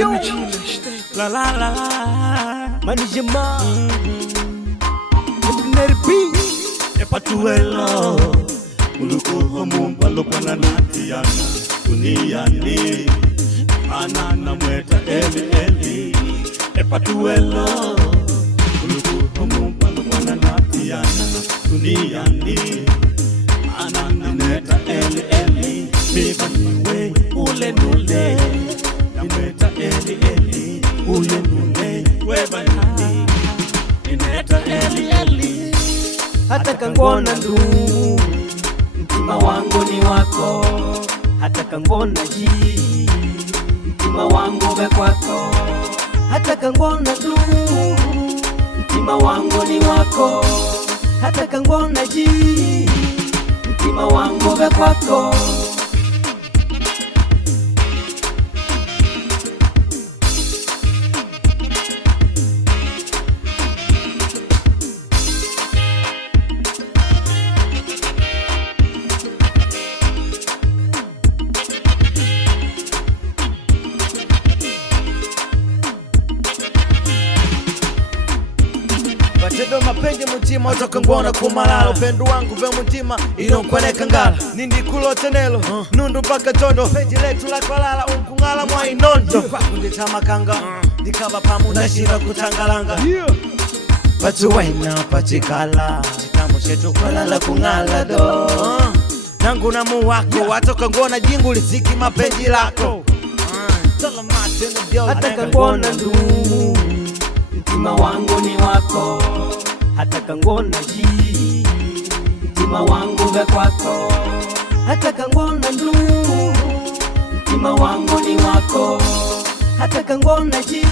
La la la la Manijema Epatuelo Uluku homu walopana natiana Duniani Anana mweta eli Epatuelo Uluku homu walopana natiana Duniani Anana mweta eli Mibaniwe ule nule Namweta eli Ule nule Webani Ineta eli hata kangona ndu mtima wangu ni wako, hata kangona ji mtima wangu be kwako, hata kangona ndu mtima wangu ni wako, hata kangona ji mtima wangu be kwako. Batebe mapenje mutima otoka ngona kumalala upendo wangu ve mutima inonkwaneka ngala nindi kulotenelo nundu paka tondo peji letu la kwalala unkungala mwa inondo kunditama kanga ndikaba pamu ndashira kutangalanga Patu wena pachikala chitamu shetu kwalala kungala do nangu na muwako watoka ngona jingu liziki mapenji lako hata kangona ndu mtima wangu ni wako, hata kangona ji mtima wangu be kwako, hata kangona ndu mtima wangu ni wako, hata kangona ji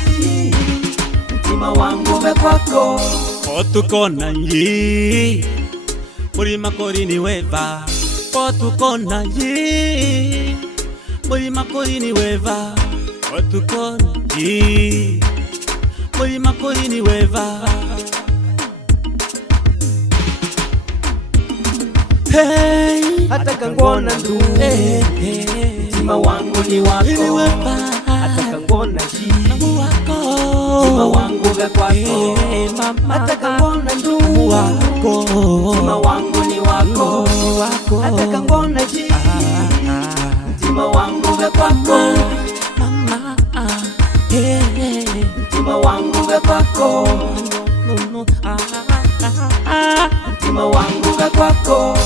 mtima wangu be kwako. Otukona nyi muri makorini weva Otukona nyi muri makorini weva Otukona nyi muri makorini weva Hey hata kangona ndu mtima wangu ni wako, hata kangona ji mtima wangu be kwako, hata kangona ndu mtima wangu ni wako, hata kangona ji mtima wangu be kwako, mtima wangu be kwako, mtima wangu be kwako.